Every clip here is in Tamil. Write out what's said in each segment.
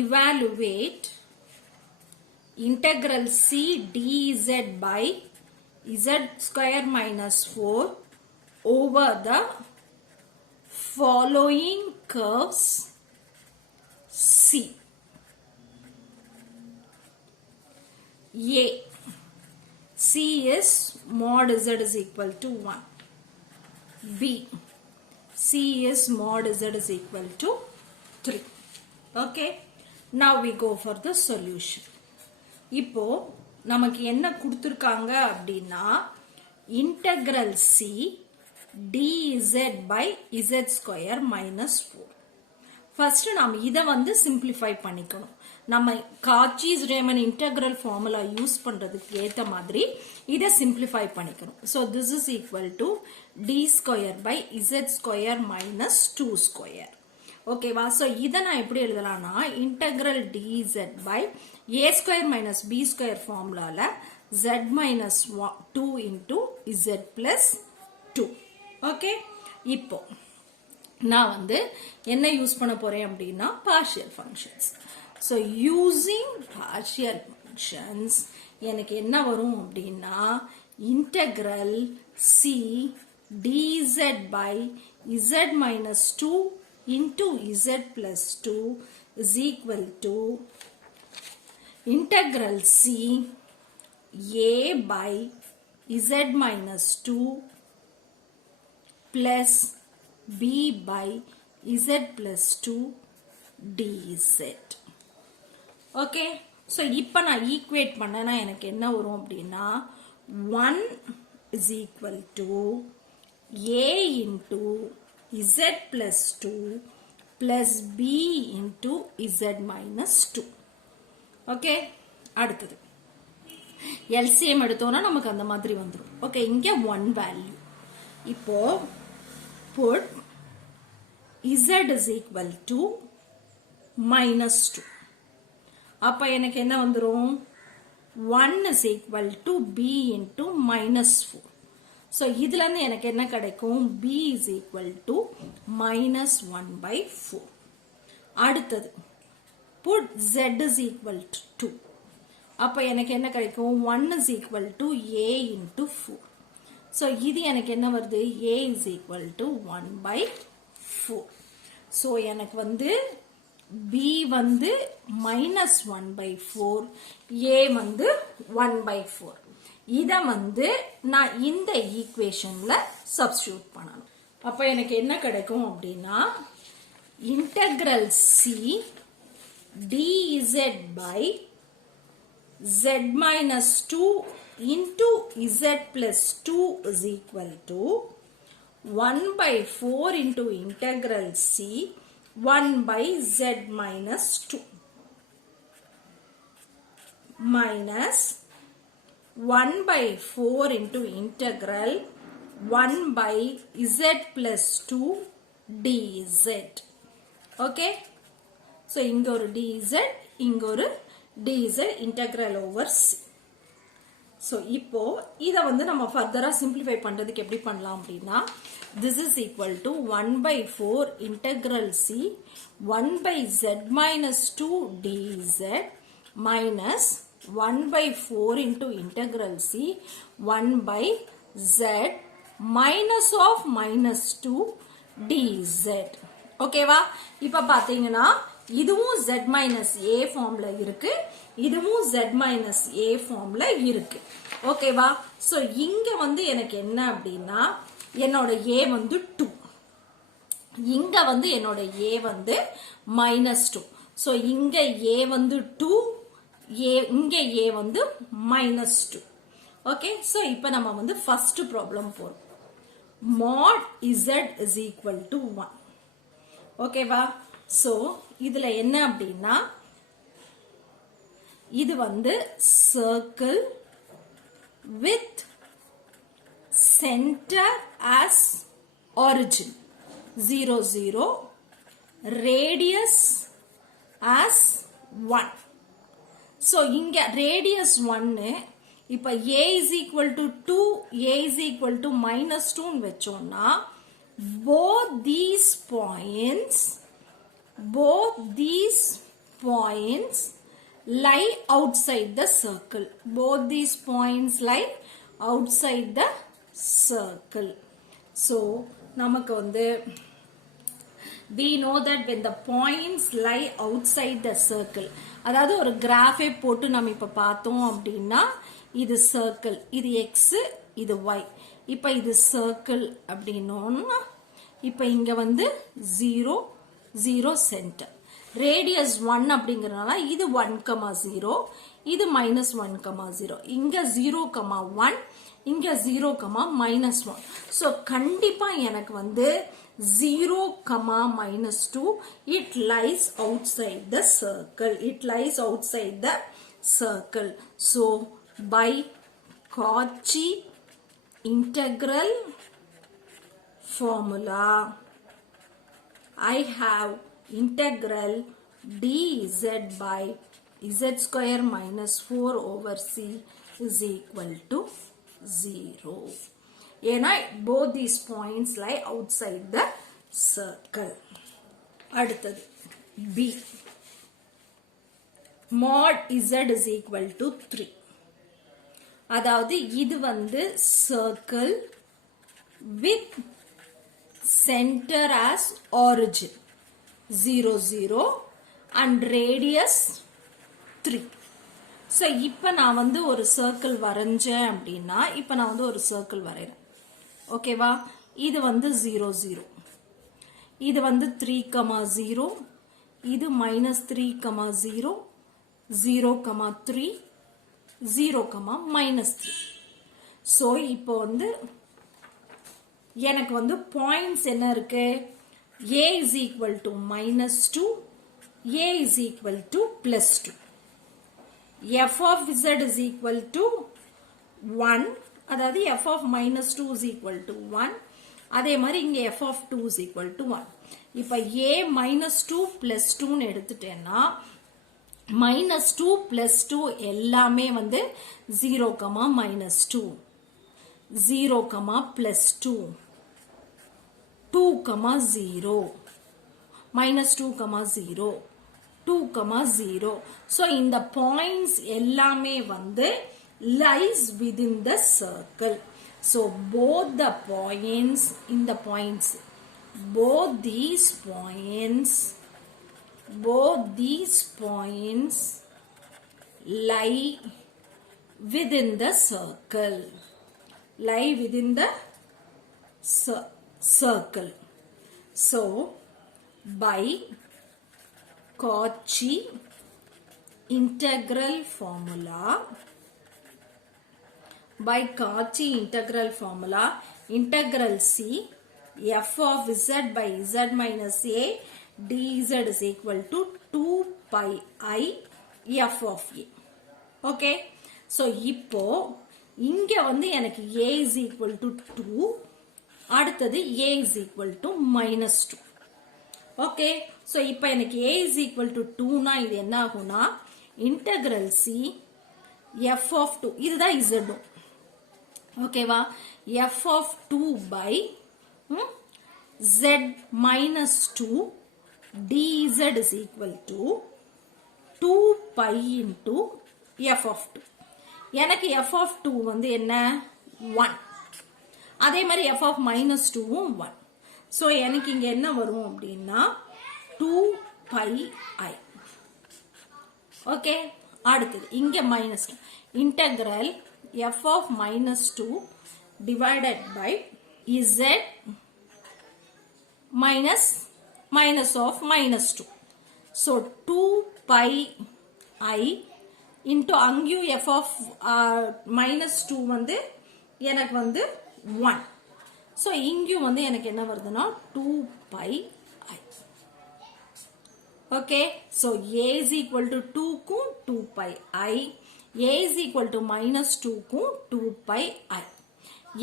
evaluate integral c dz by z square minus 4 over the following curves C. A. C is mod z is equal to 1. B. C is mod z is equal to 3. Okay. Now we go for the solution. இப்போ நமக்கு என்ன கொடுத்திருக்காங்க அப்படின்னா integral C dz by z square minus 4. First நாம இதை வந்து simplify பண்ணிக்கணும். நம்ம Cauchy's Riemann integral formula use பண்றதுக்கு ஏத்த மாதிரி இதை simplify பண்ணிக்கணும். So this is equal to d square by z square minus 2 square. ஓகேவா? So இதை நான் எப்படி எழுதலாம்னா integral dz by a square minus b square formulaல z minus 2 into z plus 2. Okay? இப்போ நான் வந்து என்ன யூஸ் பண்ண போறேன் அப்படின்னா partial functions. So using partial functions எனக்கு என்ன வரும் அப்படின்னா integral c dz by z minus 2 into z plus 2 is equal to integral c a by z minus 2 plus b by z plus 2 dz. Okay? So இப்போ நான் ஈக்குவேட் பண்ணனா எனக்கு என்ன வரும் அப்படின்னா 1 is equal to a into z plus 2 plus b into z minus 2. Okay? அடுத்தது LCM எடுத்தோம்னா நமக்கு அந்த மாதிரி வந்துடும். ஓகே, இங்கே 1 வேல்யூ. இப்போ put z is equal to minus 2. அப்ப எனக்கு என்ன வந்துரும் 1 is equal to b into minus 4. so இதுல இருந்து எனக்கு என்ன கிடைக்கும் b is equal to minus 1 by 4. அடுத்தது put z is equal to 2. அப்ப எனக்கு என்ன கிடைக்கும் 1 is equal to a into 4. so இது எனக்கு என்ன வருது a is equal to 1 by 4. so எனக்கு வந்து b வந்து minus 1 by 4, a வந்து 1 by 4. இதை வந்து நான் இந்த ஈக்குவேஷன்ல சப்ஸ்டிடியூட் பண்ணணும். அப்ப எனக்கு என்ன கிடைக்கும் அப்படின்னா integral c dz by z minus 2 into z plus 2 is equal to 1 by 4 into integral c 1 by z minus 2 minus 1 by 4 into integral 1 by z plus 2 dz. okay? so இங்க ஒரு dz, இங்க ஒரு dz integral over c. so இப்போ இதை வந்து நம்ம ஃபர்தரா சிம்பிளிஃபை பண்றதுக்கு எப்படி பண்ணலாம் அப்படின்னா this is equal to 1 by 4 integral c 1 by z minus 2 dz minus 1 by 4 into integral c 1 by z minus of minus 2 dz. ஓகேவா? இப்ப பாத்தீங்கன்னா இதுவும் z minus a ஃபார்ம்ல இருக்கு, இதுவும் z minus a ஃபார்ம்ல இருக்கு. ஓகேவா? சோ இங்க வந்து எனக்கு என்ன அப்படின்னா என்னோட a வந்து 2, இங்க வந்து என்னோட a வந்து minus 2. சோ இங்க a வந்து 2, இங்க a வந்து minus 2. ஓகே? சோ இப்போ நம்ம வந்து ஃபர்ஸ்ட் ப்ராப்ளம் போறோம். mod z is equal to 1. ஓகேவா? சோ இதுல என்ன அப்படின்னா இது வந்து circle with center as origin 0 0, radius as 1. so இங்க radius 1, இப்ப a is equal to 2, a is equal to minus 2 வெச்சோம்னா both these points lie outside the circle. Both these points lie outside the circle. So நமக்கு வந்து we know that when the points lie outside the circle, அதாவது ஒரு கிராஃபே போட்டு நம்ம இப்ப பார்த்தோம் அப்படின்னா இது சர்க்கிள், இது x, இது y. இப்ப இது சர்க்கிள் அப்படினோம்னா இப்ப இங்க வந்து 0 0 சென்டர், ரேடியஸ் 1 அப்படிங்கறனால இது 1,0, இது -1,0, இங்க 0,1, இங்க 0,-1. சோ கண்டிப்பா எனக்கு வந்து 0,-2 it lies outside the circle. It lies outside the circle. So by Cauchy integral formula, I have integral dz by z square minus 4 over c is equal to 0. ஏன்னா both these points lie outside the circle. அடுத்தது b, mod z is equal to 3. அதாவது இது வந்து circle with center as origin 0 0 and radius 3. so இப்ப நான் வந்து ஒரு circle வரைஞ்சேன் அப்படின்னா இப்ப நான் வந்து ஒரு circle வரைறேன். ஓகேவா? இது வந்து 0 0, இது வந்து 3,0, இது -3,0, 0,3, 0,-3. so இப்போ வந்து எனக்கு வந்து பாயிண்ட்ஸ் என்ன இருக்கு? a is equal to -2, a is equal to +2. f of z is equal to 1, அதாவது f of -2 is equal to 1. அதே மாதிரி இங்க f of 2 is equal to 1. இப்ப a -2 +2 ன்னு எடுத்துட்டேன்னா -2 +2 எல்லாமே வந்து 0,-2, 0,+2, 2,0, -2,0, 2,0. so இந்த points எல்லாமே வந்து lies within the circle. so both the points in the points, both these points lie within the circle, lie within the circle. so by Cauchy integral formula, by Cauchy integral formula, integral c f of z by z minus a dz is equal to 2 pi I f of a. okay? so இப்போ இங்க வந்து எனக்கு a is equal to 2, அடுத்தது a is equal to -2. okay? so இப்போ எனக்கு a is equal to 2 னா இது என்ன ஆகும்னா integral c f of 2, இதுதான் z. ஓகேவா? f of 2 by z minus 2 dz is equal to 2 pi into f of 2. எனக்கு f of 2 வந்து என்ன? 1. அதே மாதிரி f of minus 2 1. so எனக்கு இங்க என்ன வரும் அப்படின்னா 2 pi I. ஓகே? அடுத்தது இங்க minus integral f of -2 divided by z minus of -2. so 2 pi I into அங்கேயும் f of -2 வந்து எனக்கு வந்து 1. so இங்கேயும் வந்து எனக்கு என்ன வருதுன்னா 2 pi I. okay? so a is equal to 2 க்கும் 2 pi I, a is equal to -2 க்கும் 2 pi I.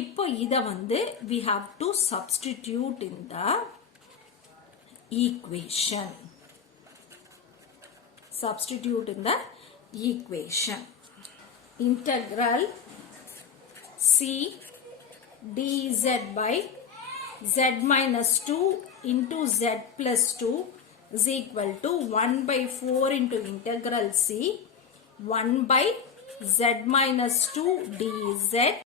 இப்போ இத வந்து we have to substitute in the equation. Substitute in the equation. Integral c dz by z minus 2 into z plus 2 is equal to 1 by 4 into integral C 1 by z minus 2 dz